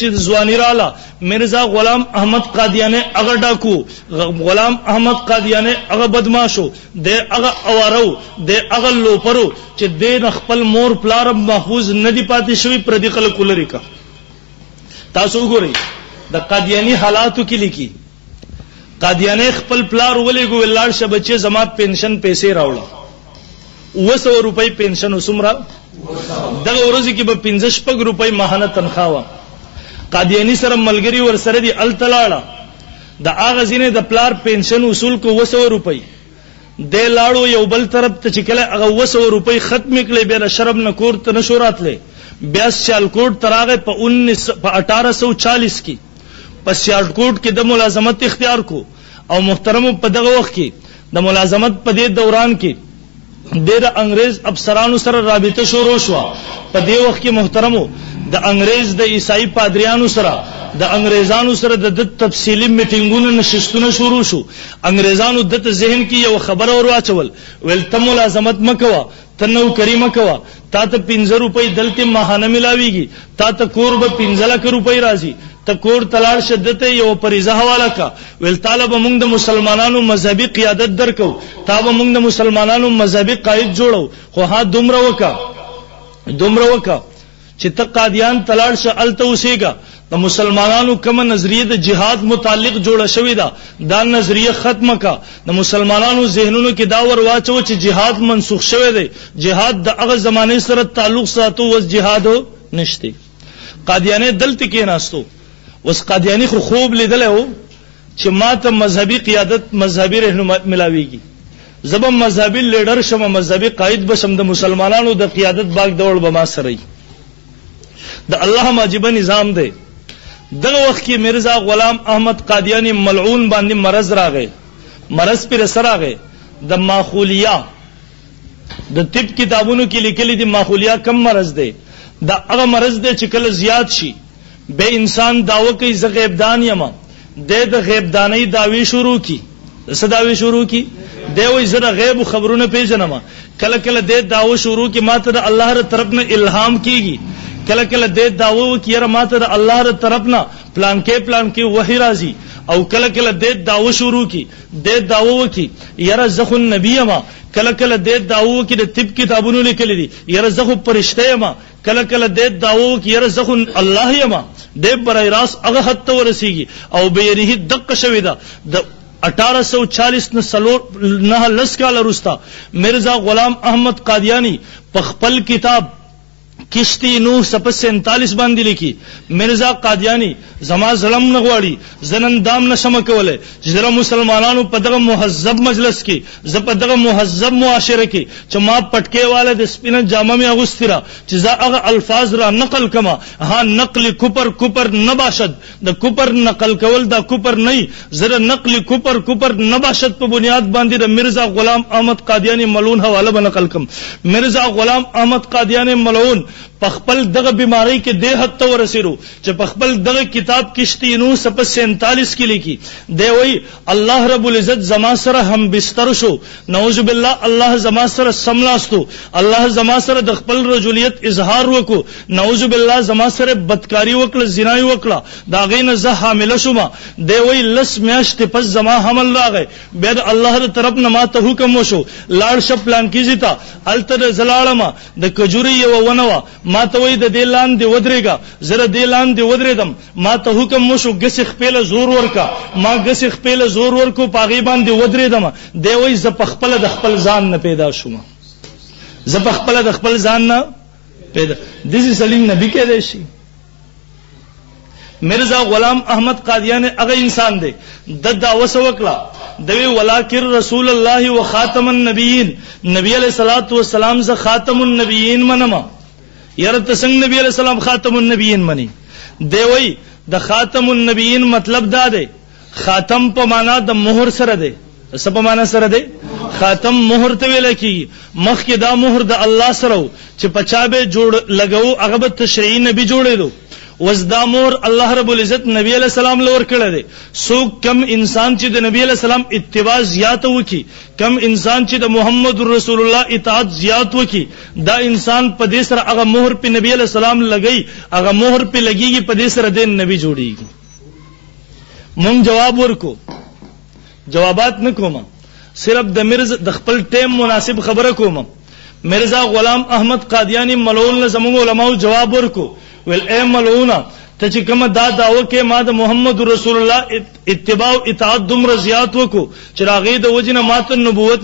چې ځواني رااله مرزا غلام احمد قادیانی هغه ډاکو، غلام احمد قادیانی هغه بدماشو، د هغه اوارو، د هغه لوپرو چې د خپل مور پلار محفوظ نه دی پاتې شوی پر دې خلکو لري کا. تاسو وګورئ د قادیانی حالاتو کې لیکي قادیانی خپل پلار ولېګو ولار شبچې زما پنشن پیسې راوړه 200 روپۍ پنشن وسمره دغه ورځ کې به 15 روپۍ ماهانه تنخواه و. قادیانی سره ملګری ور سره دی التلاړه د اغه زینې د پلار پنشن اصول کو 200 روپۍ د لاړو یو بل طرف ته چې کله هغه 200 روپۍ ختم کړي بیا شرب نه کور ته نشو راتله بیا سیالکوټ تراغه په 1840 کې په سیالکوټ کې د ملازمت اختیار کو او محترم په دغه وخت کې د ملازمت په دې دوران کې د انګريز افسرانو سره رابطه شروع شو. په دې وخت کې محترمو د انګريز د عیسائی پادریانو سره د انګريزانو سره د تفصیلی میټینګونو نشستونه شروع شو. انګريزانو د ذهن کې یو خبر اور واچول ول ته ملازمت مکوا ته نوکری مکوا تا ته 15 روپۍ دلته ماهانه ملاويږي تا ته کور به 15 لک روپۍ راځي ته کور تلار شدت یو پریزه حواله کا ول طالب موږ د مسلمانانو مذهبي قیادت درکو تا به موږ د مسلمانانو مذهبي قائد جوړو خو ها دومره وکا چې ته قادیان تلاړ شه الته اوسېګا د مسلمانانو کوم نظریه د جهاد متعلق جوړه شوې ده دا نظریه ختمه کا. د مسلمانانو ذهنونو کې دا ور واچو چې جهاد منسوخ شوی دی جهاد د هغه زمانه سره تعلق ساتو وس جهاد نشته. قادیانی دلته کې ناستو وس قادیانی خو خوب لیدل هو چې ماته مذهبي قیادت مذهبي رهنمایي ملاويږي زبم مذهبي لیډر شم مذهبي قائد بشم د مسلمانانو د قیادت باغ دور به ما سره د الله ماجبه نظام دی. دغه وخت کې مرزا غلام احمد قادیانی ملعون باندې مرض راغی مرض پر سر راغی د ماخولیا د طب کتابونو کې لیکلي دي ماخولیا کم مرض دی دا هغه مرض دی چې کله زیات شي به انسان داوا کوي ز غیب دان یم د غیب دانی داوی شروع کی صداوی شروع کی دی وای زره غیب خبرونه پیژنم کله کله د داوا شروع کی ماته د الله تر طرف نه الهام کیږي کله کله د داوا کیره ماته د الله تر طرف نه پلان کې وحی راځي او کله کله د داوا شروع کی د داوا کی یره زخ النبی ما کله کله د داوا کی د طب کتابونو لیکل دي یره زخ فرشته ما کله کله د داوا کی یره زخ الله یما د برای راس هغه حد ته ورسیږي او به یې دقه شوی دا د 1840 نه لس کال وروسته مرزا غلام احمد قادیانی په خپل کتاب کشتی نوح 47 باندې لیکي مرزا قادیانی زما ظلم نه غواړي زنن دام نشم کوله چې مسلمانانو په دغه مهذب مجلس کې ز په دغه مهذب معاشره کې چې ما پټکي والا د سپینه جامه می اغوسترا چې زه هغه الفاظ را نقل کما ها نقل کوپر نه باشد د کوپر نقل کول دا کوپر نه زره نقل کوپر نه باشد په بنیاد باندې د مرزا غلام احمد قادیانی ملعون حواله بنقل کم. مرزا غلام احمد قادیانی ملعون په خپل دغه بیماری کې د حد ته ورسېرو چې په خپل دغه کتاب کشتی نو 47 کې لیکي دی وای الله رب العزت زما سره هم بستر شو نعوذ بالله الله زما سره سملاستو الله زما سره د خپل رجولیت اظهار وکړو نعوذ بالله زما سره بدکاری وکړه زنا وکړه دا غینه زه حامله شوم دی وای لس میاشتې پس زما حمل راغی بیا د الله تر طرف نه ماته حکم وشو لاړ ش پلان کیږي تا التر زلاړما د کجوري یو ونوا ما ته وای د دې لاندې ودرېګا زره دې لاندې ودرېدم ما ته حکم وشو غس خپل زور ورکا ما غس خپل زور ورکو پاغي باندې ودرېدم دی وای ز په خپل د خپل ځان نه پیدا شوم ز په خپل د خپل ځان نه پیدا دسی سلیم نبی کې دی شي. مرزا غلام احمد قادیانی هغه انسان دی د دعوه وکړه دوی ولکن رسول الله وخاتم النبیین نبی علیہ الصلوۃ والسلام ز خاتم النبیین منما یاره تسنگ نبی علیہ السلام خاتم النبیین منی دی وای د خاتم النبیین مطلب دا دی خاتم په معنا د مہر سره دی څه په معنا سره دی خاتم مہر ته ویل کی مخ کې دا مہر د الله سره چې پچا به جوړ لګاو هغه به تشریعی نبی جوړېدو وزدا مور الله رب العزت نبی علیہ السلام لور کړه دي. سو کم انسان چې د نبی علیہ السلام اتباع زیات وکي، کم انسان چې د محمد رسول الله اطاعت زیات وکي، دا انسان په دې سره هغه مهر په نبی علیہ السلام لګي، هغه مهر په لګيږي، په دې سره د نبی جوړيږي. مونږ جواب ورکو، جوابات نه کوم، صرف د مرزا د خپل ټیم مناسب خبره کوم. مرزا غلام احمد قادیانی ملعون له زموږ علماء جواب ورکو، ویل اے ملعونه ته چې کومه دا دعوه کې ما د محمد رسول الله اتباع اطاعت دومره زیات وکړو چې راغې د وجنه ماته نبوت